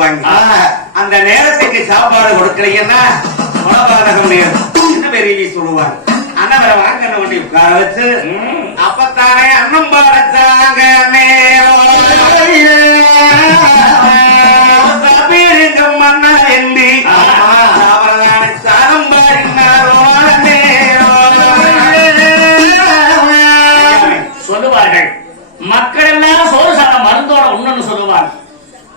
சொல்லுவாங்க. அந்த நேரத்துக்கு சாப்பாடு கொடுக்கலைன்னா கொல பாதகம் நேரம் என்ன பெரிய சொல்லுவாங்க அண்ணவரை வாங்க வண்டி உட்கார வச்சு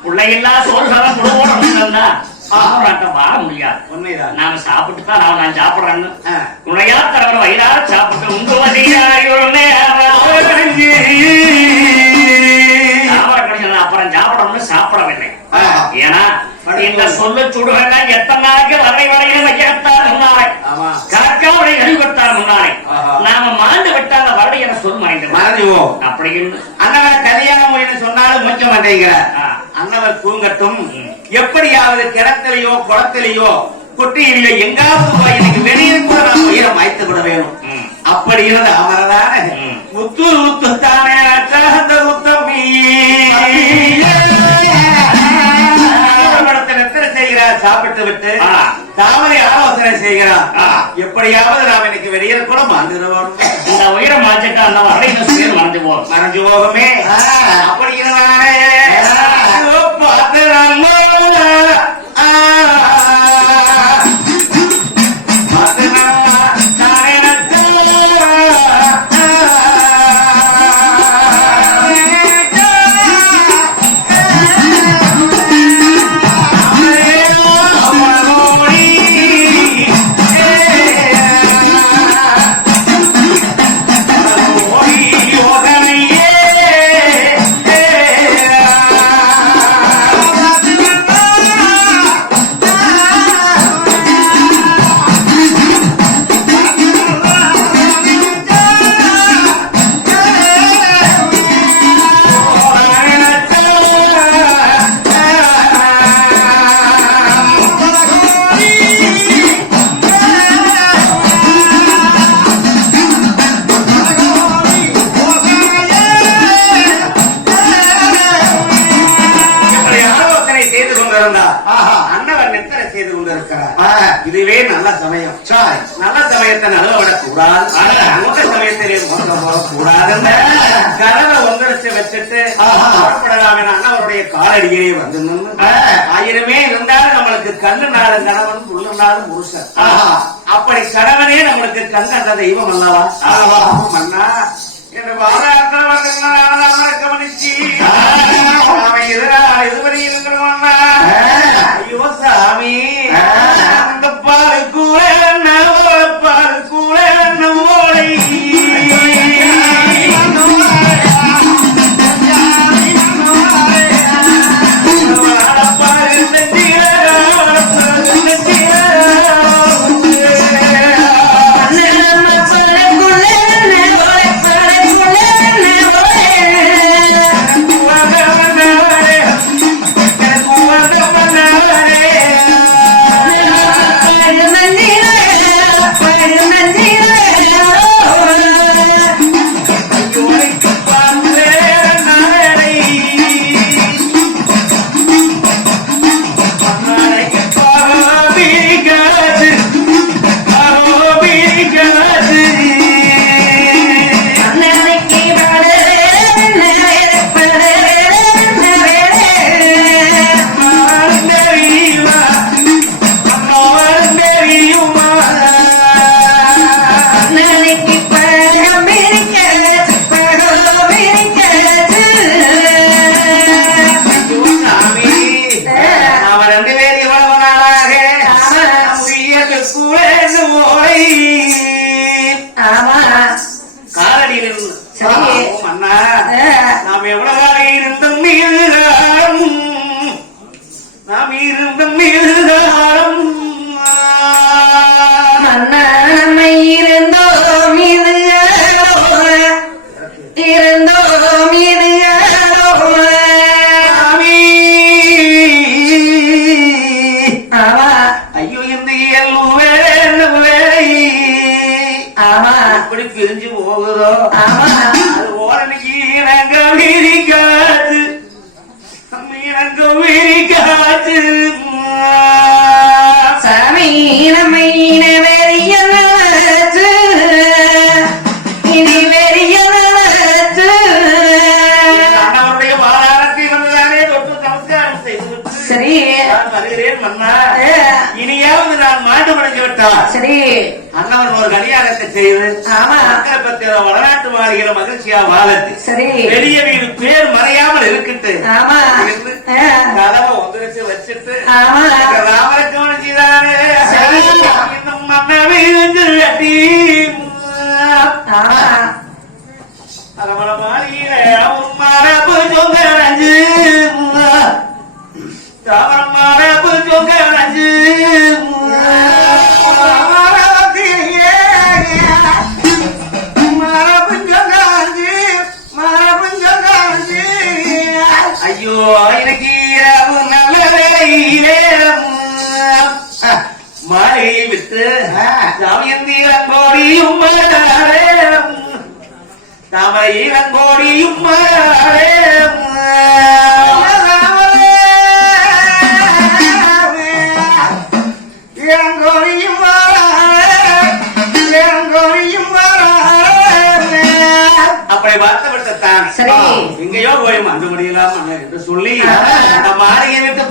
பிள்ளைகள்லாம் சோறு சாதம் குடுவோட உண்ணா சாப்பிடாட்டம் வாழ முடியாது. உண்மைதான். நாம சாப்பிட்டு தான் நான் நான் சாப்பிடுறேன்னு. ஆ. உன்னையா தரவர வயிறார சாப்பிட்டு உங்க வதியாயுமே சாப்பிட கிடைச்சது அப்புறம் சாப்பிடணும்னு சாப்பிடவில்லை. ஏன்னா இந்த சொல்ல சுடுகள்லாம் எத்தனை நாளைக்கு வரை வரையில வைக்கத்தான் முன்னாலே? ஆமா. கணக்காவரை அறிவுறுத்தார் முன்னாலே. நாம மாண்டு விட்டால் வருடை என சொல் மறந்துவோம் அப்படின்னு அண்ணவர் கல்யாணம் சொன்னாலும் முக்க மாட்டேங்கிறார் ஆ. அண்ணவர் தூங்கட்டும். எப்படியாவது கிணத்திலேயோ குளத்திலேயோ கொட்டியிலையோ எங்காவது போய் எனக்கு வெளியே கூட நான் உயிரை மாய்த்து விட வேணும். அப்படி இருந்த அமரதானே. முத்து முத்து தானே அச்சாந்த முத்தமி சாப்பிட்டு விட்டு. தாமரை ஆலோசனை செய்கிறார். எப்படியாவது நாம் இன்னைக்கு வெளியே கூட மாந்துடுவோம் இந்த உயிரை என சொல்லி மறந்து போவோம் மறைஞ்சு போகுமே அப்படி ஆலோசனை செய்து கொண்டிருந்தார் அண்ணவர் நித்திரை செய்து கொண்டிருக்கிறார். இதுவே நல்ல சமயம். நல்ல சமயத்தை நழுவ விடக்கூடாது. மூத்த சமயத்திலே மோசம் போகக்கூடாதுன்னு கதவை ஒந்தரிச்சு வச்சுட்டு புறப்படலாம் என அண்ணவருடைய காலடியே வந்து ஆயிரமே இருந்தாலும் நம்மளுக்கு கண்ணு நாளும் கணவன் புல்லு நாளும் புருஷன். அப்படி கணவனே நம்மளுக்கு கண் கண்ட தெய்வம் அல்லவா? மன்னா என்று வாராட்டவர்கள் கவனிச்சு நாம் இருந்தோம் மீதுகாரம் மன்னமை இருந்தோம் இது இருந்தோம் இது ஐயோ இந்த எல்லுவே ஆமா. எப்படி பிரிஞ்சு போகுதோ? ஆமா. அது ஓரணிக்கு நாங்க இருக்காது நம்ம எனக்கு விரிக்காச்சு விட்டார். சரி. அண்ணவன் ஒரு கல்யாணத்தை செய்து. மக்களை பத்தி வடநாட்டு மாளிகளை மகிழ்ச்சியா வாழத்து. சரி. பெரிய வீடு பேர் மறையாமல் இருக்கட்டு. கதவை ஒந்திரிச்சு வச்சுட்டு ஆமா. ராமரை கவனிச்சுதானே? சரி. இன்னும் மன்னவை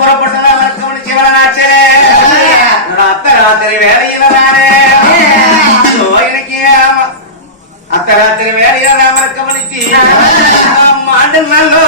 புறப்பட்டதா மருத்துவமனை சிவனாச்சரே அத்தை ராத்திரி வேலையில நானே ஐயோ, எனக்கு அத்தை ராத்திரி வேலையில நான் மருத்துவமனைக்கு மாண்டு நல்லோ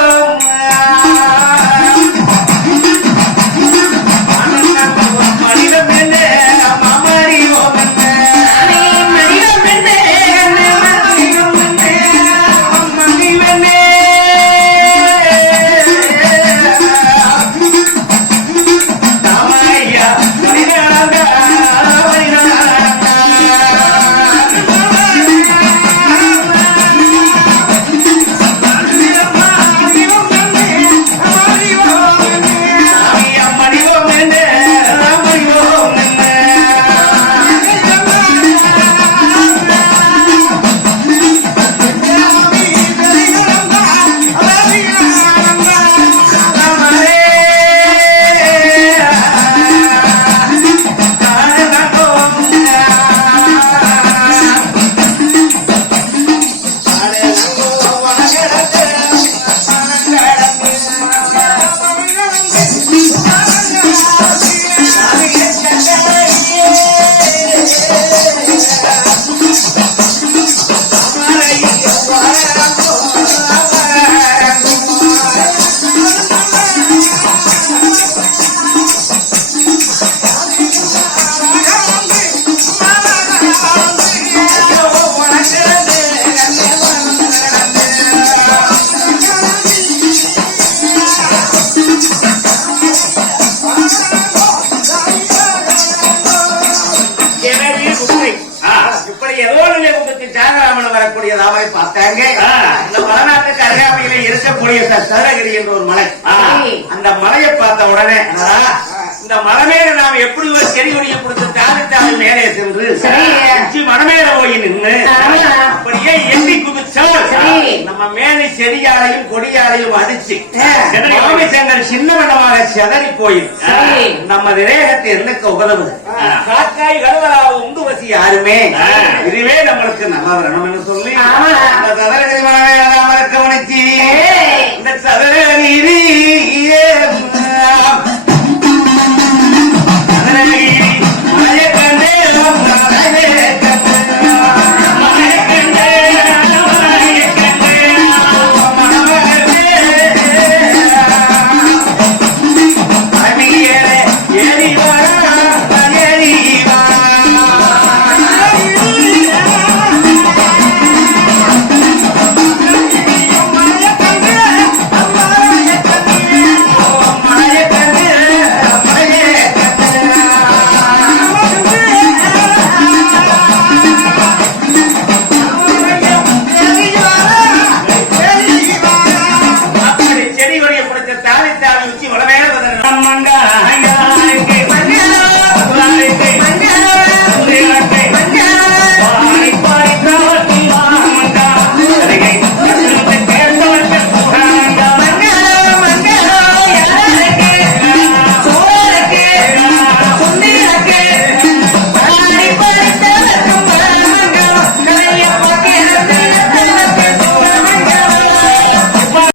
என்ற ஒரு மலை. அந்த மலையை பார்த்த உடனே இந்த மலை மேல நாம் எப்படி ஒரு செடி கொடியை கொடுத்து தாவி மேலே சென்று. உச்சி மலை மேல போய் நின்று. அப்படியே எண்ணி குதிச்சால் சரி. நம்ம மேலே செடியாலையும் கொடியாலையும் அடிச்சு ஆ. சுவாமி செங்கல் சின்னவனமாக செதறி போயிருக்கு. நம்ம விவேகத்தை என்னக்க உதவுது. காக்காய் கழுவலாக உண்டு வசி யாருமே. இதுவே நம்மளுக்கு நல்ல வரணும்னு சொல்லி ஆமா. அந்த சதுரகிரி மலை